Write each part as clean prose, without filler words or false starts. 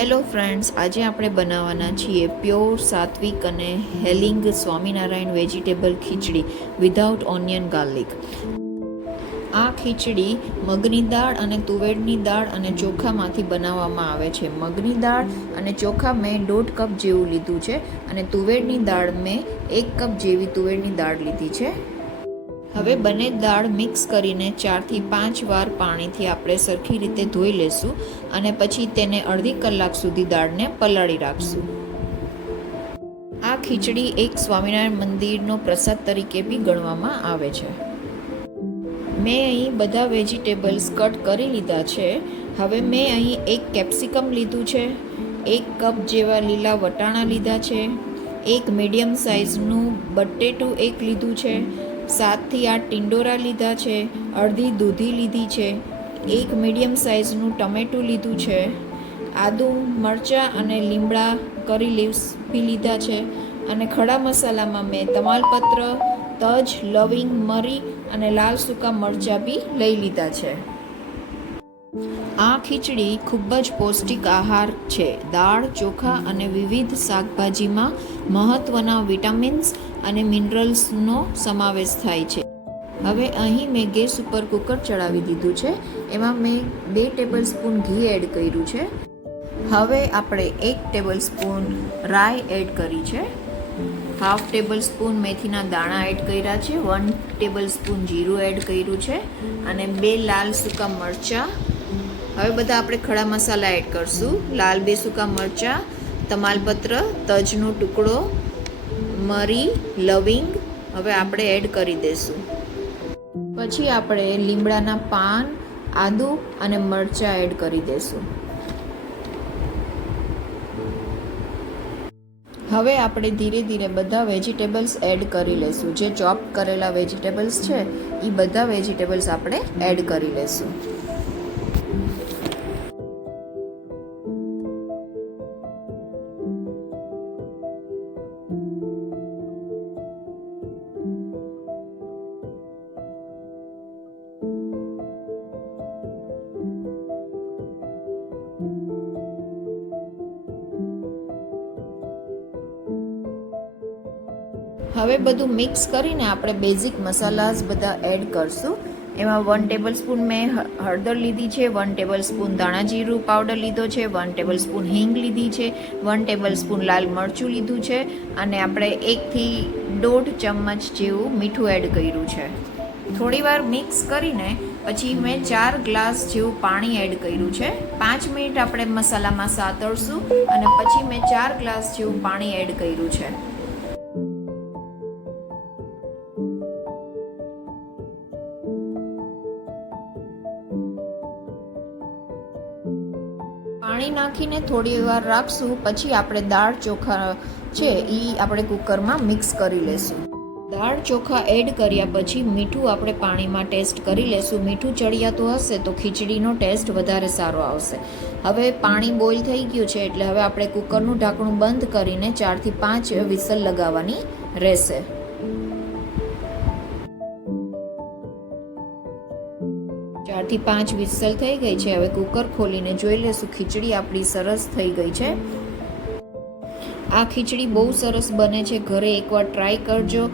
Hello friends, આજે આપણે બનાવવાના છીએ પ્યોર સાત્વિક અને હેલિંગ સ્વામિનારાયણ વેજીટેબલ ખીચડી વિધાઉટ ઓનિયન ગાર્લિક. આ ખીચડી મગની દાળ અને તુવેરની દાળ અને ચોખામાંથી બનાવવામાં આવે છે. મગની દાળ અને ચોખા મેં 1.5 કપ જેવું લીધું છે અને તુવેરની દાળ મેં 1 કપ જેવી તુવેરની દાળ લીધી છે. હવે બંને દાળ મિક્સ કરીને 4 થી 5 વાર પાણીથી આપણે સરખી રીતે ધોઈ લેશું અને પછી તેને અડધી કલાક સુધી દાળને પલાળી રાખશું. આ ખીચડી એક સ્વામિનારાયણ મંદિરનો પ્રસાદ તરીકે બી ગણવામાં આવે છે. મેં અહીં બધા વેજીટેબલ્સ કટ કરી લીધા છે. હવે મેં અહીં 1 કેપ્સિકમ લીધું છે, 1 કપ જેવા લીલા વટાણા લીધા છે, 1 મીડિયમ સાઇઝનું બટેટું 1 લીધું છે, 7 થી 8 ટિંડોરા લીધા છે, અડધી દૂધી લીધી છે, 1 મીડિયમ સાઇઝનું ટમેટું લીધું છે, આદુ, મરચાં અને લીમડા કરી લીવ્સ બી લીધા છે અને ખડા મસાલામાં મેં તમાલપત્ર, તજ, લવિંગ, મરી અને લાલ સૂકા મરચાં બી લઈ લીધા છે. આ ખીચડી ખૂબ જ પૌષ્ટિક આહાર છે. દાળ, ચોખા અને વિવિધ શાકભાજીમાં મહત્ત્વના વિટામિન્સ અને મિનરલ્સનો સમાવેશ થાય છે. હવે અહીં મેં ગેસ ઉપર કુકર ચડાવી દીધું છે. એમાં મેં 2 ટેબલ સ્પૂન ઘી એડ કર્યું છે. હવે આપણે 1 ટેબલ સ્પૂન રાઈ એડ કરી છે, 1/2 ટેબલ સ્પૂન મેથીના દાણા એડ કર્યા છે, 1 ટેબલ સ્પૂન જીરું એડ કર્યું છે અને 2 લાલ સૂકા મરચાં. હવે બધા આપણે ખડા મસાલા એડ કરશું. લાલ 2 સૂકા મરચાં, તમાલપત્ર, તજનો ટુકડો, મરી, લવિંગ હવે આપણે એડ કરી દઈશું. પછી આપણે લીમડાના પાન, આદુ અને મરચાં એડ કરી દઈશું. હવે આપણે ધીરે ધીરે બધા વેજીટેબલ્સ એડ કરી લઈશું. જે ચોપ કરેલા વેજીટેબલ્સ છે એ બધા વેજીટેબલ્સ આપણે એડ કરી લઈશું. હવે બધું મિક્સ કરીને આપણે બેઝિક મસાલાસ બધા એડ કરશું. એમાં 1 ટેબલ સ્પૂન મેં હળદર લીધી છે, 1 ટેબલ સ્પૂન ધાણા જીરું પાવડર લીધો છે, 1 ટેબલ સ્પૂન હિંગ લીધી છે, 1 ટેબલ સ્પૂન લાલ મરચું લીધું છે અને આપણે 1 થી 1.5 ચમચ જેવું મીઠું એડ કર્યું છે. થોડીવાર મિક્સ કરીને પછી મેં 4 ગ્લાસ જેવું પાણી એડ કર્યું છે. 5 મિનિટ આપણે મસાલામાં સાતળશું અને પછી મેં 4 ગ્લાસ જેવું પાણી એડ કર્યું છે. પાણી નાખીને થોડી વાર રાખશું. પછી આપણે દાળ ચોખા છે એ આપણે કુકરમાં મિક્સ કરી લેશું. દાળ ચોખા એડ કર્યા પછી મીઠું આપણે પાણીમાં ટેસ્ટ કરી લેશું. મીઠું ચડિયાતું હશે તો ખીચડીનો ટેસ્ટ વધારે સારો આવશે. હવે પાણી બોઇલ થઈ ગયું છે એટલે હવે આપણે કુકરનું ઢાંકણું બંધ કરીને 4 થી 5 વિસલ લગાવવાની રહેશે. થી 5 વિસલ થઈ ગઈ છે. હવે કુકર ખોલીને જોઈ લેશું. ખીચડી આપણી સરસ થઈ ગઈ છે. આ ખીચડી બહુ સરસ બને છે. ઘરે એકવાર ટ્રાય કરજો.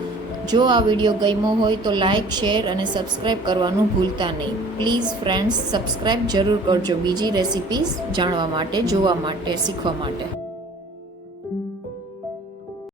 જો આ વિડીયો ગમ્યો હોય તો લાઇક, શેર અને સબસ્ક્રાઈબ કરવાનું ભૂલતા નહીં. પ્લીઝ ફ્રેન્ડ્સ, સબસ્ક્રાઈબ જરૂર કરજો બીજી રેસિપીઝ જાણવા માટે, જોવા માટે, શીખવા માટે.